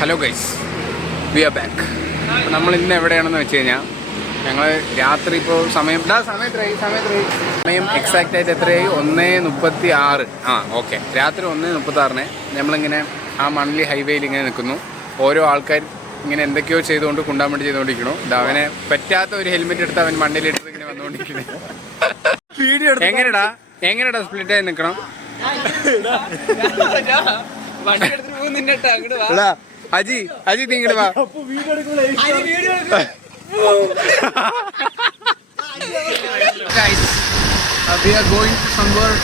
Hello guys, we are back. നമ്മൾ ഇന്ന് എവിടെയാണെന്ന് വെച്ച് കഴിഞ്ഞാൽ ഞങ്ങൾ രാത്രി ഇപ്പോൾ സമയം എക്സാക്റ്റ് ആയിട്ട് എത്രയായി? 1:36. ഓക്കെ, രാത്രി 1:36 നമ്മളിങ്ങനെ ആ മണലി ഹൈവേയിൽ ഇങ്ങനെ നിൽക്കുന്നു. ഓരോ ആൾക്കാർ ഇങ്ങനെ എന്തൊക്കെയോ ചെയ്തുകൊണ്ട് കുണ്ടാൻ വേണ്ടി ചെയ്തുകൊണ്ടിരിക്കണു. അവനെ പറ്റാത്ത ഒരു ഹെൽമെറ്റ് എടുത്ത് അവൻ മണ്ണിലിട്ട് ഇങ്ങനെ വന്നുകൊണ്ടിരിക്കുന്നു. എങ്ങനെടാ സ്പ്ലിറ്റ് ആയി നിൽക്കണം? അജി നീങ്ങട് വാ. We are going to somewhere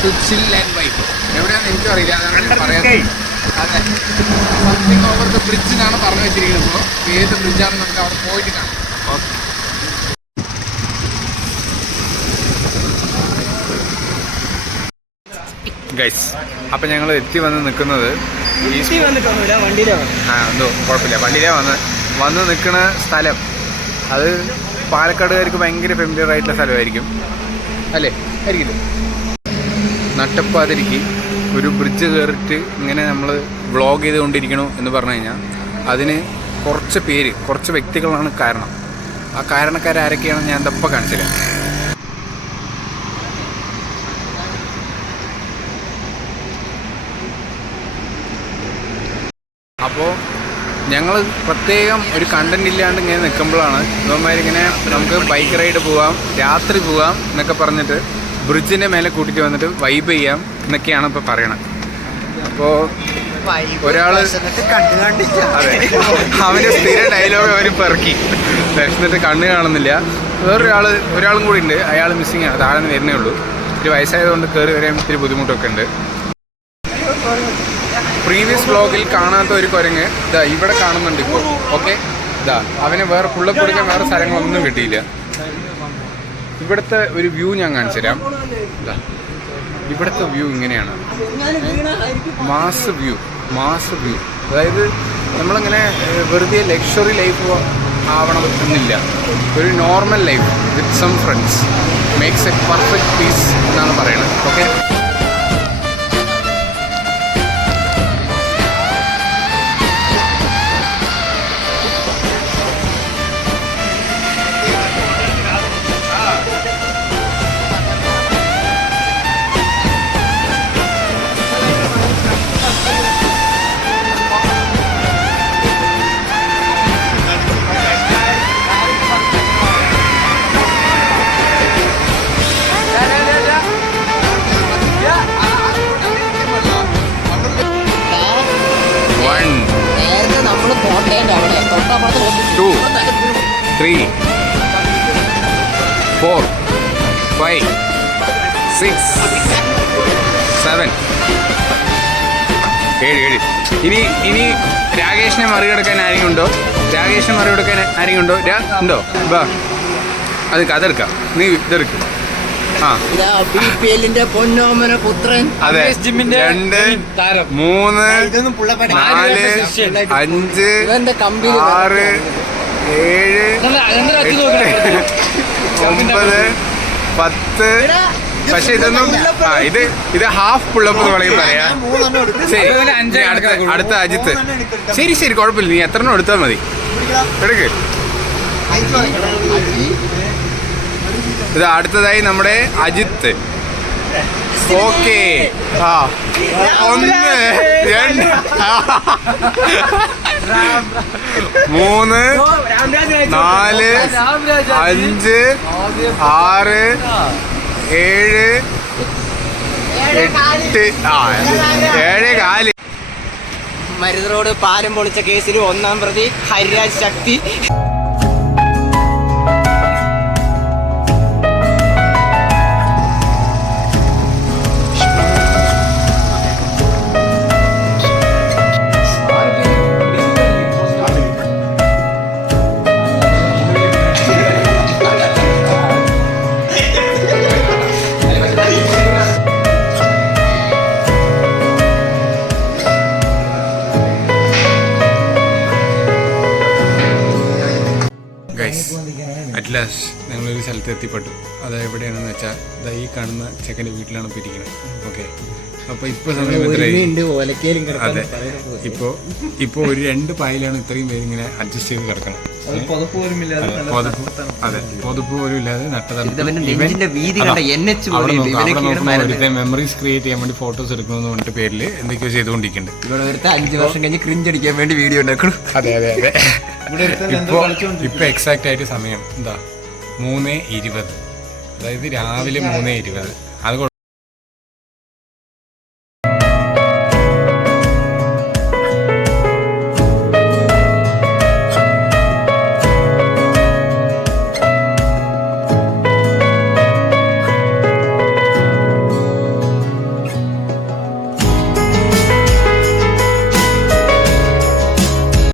to chill and vibe. എവിടെയാണെന്ന് എനിക്കും അറിയില്ല, അതാണ് പറയാം. അതെ, സംതിങ് ഓവർ ദ ബ്രിഡ്ജ് എന്നാണ് പറഞ്ഞു വെച്ചിരിക്കുന്നത്. ഇപ്പോൾ ഏത് ബ്രിഡ്ജാണെന്ന് നമുക്ക് അവിടെ പോയിട്ട് കാണാം. ഓക്കെ ഗൈസ്, അപ്പം ഞങ്ങൾ എത്തി വന്ന് നിൽക്കുന്നത് എന്തോ കുഴപ്പമില്ല, വണ്ടിയിലേ വന്ന് നിൽക്കുന്ന സ്ഥലം അത് പാലക്കാടുകാർക്ക് ഭയങ്കര ഫെമിലിയർ ആയിട്ടുള്ള സ്ഥലമായിരിക്കും അല്ലേ? ആയിരിക്കില്ലേ? നട്ടപ്പാതിരിക്ക് ഒരു ബ്രിഡ്ജ് കയറിയിട്ട് ഇങ്ങനെ നമ്മൾ വ്ളോഗ് ചെയ്തുകൊണ്ടിരിക്കണു എന്ന് പറഞ്ഞു കഴിഞ്ഞാൽ അതിന് കുറച്ച് വ്യക്തികളാണ് കാരണം. ആ കാരണക്കാരാരൊക്കെയാണെന്ന് ഞാൻ തപ്പം കാണിച്ചില്ല. അപ്പോൾ ഞങ്ങൾ പ്രത്യേകം ഒരു കണ്ടന്റ് ഇല്ലാണ്ട് ഇങ്ങനെ നിൽക്കുമ്പോഴാണ് ഇവന്മാരിങ്ങനെ നമുക്ക് ബൈക്ക് റൈഡ് പോവാം, രാത്രി പോവാം എന്നൊക്കെ പറഞ്ഞിട്ട് ബ്രിഡ്ജിൻ്റെ മേലെ കൂട്ടിയിട്ട് വന്നിട്ട് വൈബ് ചെയ്യാം എന്നൊക്കെയാണ് ഇപ്പോൾ പറയണത്. അപ്പോൾ ഒരാൾ അതെ, അവൻ്റെ സ്ഥിര ഡയലോഗ് അവർ പെറുക്കി വിശന്നിട്ട് കണ്ണ് കാണുന്നില്ല. ഒരാളും കൂടി ഉണ്ട്, അയാൾ മിസ്സിങ് ആണ്, താഴെ നിന്ന് വരുന്നേ ഉള്ളൂ. ഇത്തിരി വയസ്സായതുകൊണ്ട് കയറി വരാൻ ഇത്തിരി ബുദ്ധിമുട്ടൊക്കെ ഉണ്ട്. പ്രീവിയസ് വ്ളോഗിൽ കാണാത്ത ഒരു കുരങ്ങ് ഇതാ ഇവിടെ കാണുന്നുണ്ട് ഇപ്പോൾ. ഓക്കെ, ഇതാ അവന് വേറെ പുള്ളപ്പ് കൊടുക്കാൻ വേറെ സ്ഥലങ്ങളൊന്നും കിട്ടിയില്ല. ഇവിടുത്തെ ഒരു വ്യൂ ഞാൻ കാണിച്ചു തരാം. ഇതാ ഇവിടുത്തെ വ്യൂ ഇങ്ങനെയാണ്, മാസ് വ്യൂ. അതായത് നമ്മളിങ്ങനെ വെറുതെ ലക്ഷറി ലൈഫ് ആവണം എന്നില്ല, ഒരു normal life with some friends makes a perfect peace എന്നാണ് പറയുന്നത്. Okay, Two, 3, 4, 5, 6, 7, 7. ഇനി രാകേഷിനെ മറികടക്കാൻ ആരെങ്കിലും ഉണ്ടോ? ഉണ്ടോ? ബാ, അത് അതെടുക്കാം, നീ ഇതെടുക്കും. പൊന്നോമന പുത്രൻ. അതെ, 2, 3, 4, 5, 6, 7, 8, 9, 10. പക്ഷെ ഇതൊന്നും ഇത് ഹാഫ് പുള്ളപ്പ് എന്ന് വേണമെങ്കിൽ പറയാം. ശരി, അടുത്ത അജിത്ത്. ശരി കുഴപ്പമില്ല, നീ എത്രണ്ണം എടുത്താൽ മതി, എടുക്ക്. ഇത് അടുത്തതായി നമ്മുടെ അജിത്ത്. ഓക്കെ, 1, 2, 3, 4, 5, 6, 7, 8. 7 മരുത് റോഡ് പാലം പൊളിച്ച കേസിൽ 1-ാം പ്രതി ഹരിരാജ് ശക്തി. അറ്റ്ലാസ്റ്റ് ഞങ്ങളൊരു സ്ഥലത്ത് എത്തിപ്പെട്ടു. അത് എവിടെയാണെന്ന് വെച്ചാൽ ഈ കാണുന്ന ചെക്കൻ്റെ വീട്ടിലാണ് ഇപ്പോൾ ഇരിക്കുന്നത്. ഓക്കെ, അപ്പൊ ഇപ്പൊ സമയം എത്രയായി? ഓലക്കേലും അതെ, ഇപ്പൊ ഒരു 2 പായിലാണ് ഇത്രയും പേര് ഇങ്ങനെ അഡ്ജസ്റ്റ് ചെയ്ത് കിടക്കണം. പുതപ്പ് പോലും ഇല്ലാതെ ഒരുത്തെ മെമ്മറീസ് ക്രിയേറ്റ് ചെയ്യാൻ വേണ്ടി ഫോട്ടോസ് എടുക്കണമെന്ന് പറഞ്ഞിട്ട് പേരിൽ എന്തൊക്കെയോ ചെയ്തുകൊണ്ടിരിക്കുന്നുണ്ട്. ഇവിടെ 5 വർഷം കഴിഞ്ഞ് ക്രിഞ്ച് അടിക്കാൻ വേണ്ടി വീഡിയോ ഉണ്ടാക്കണം. അതെ. ഇപ്പൊ എക്സാക്ട് ആയിട്ട് സമയം എന്താ 3:20, അതായത് രാവിലെ 3:20. അത്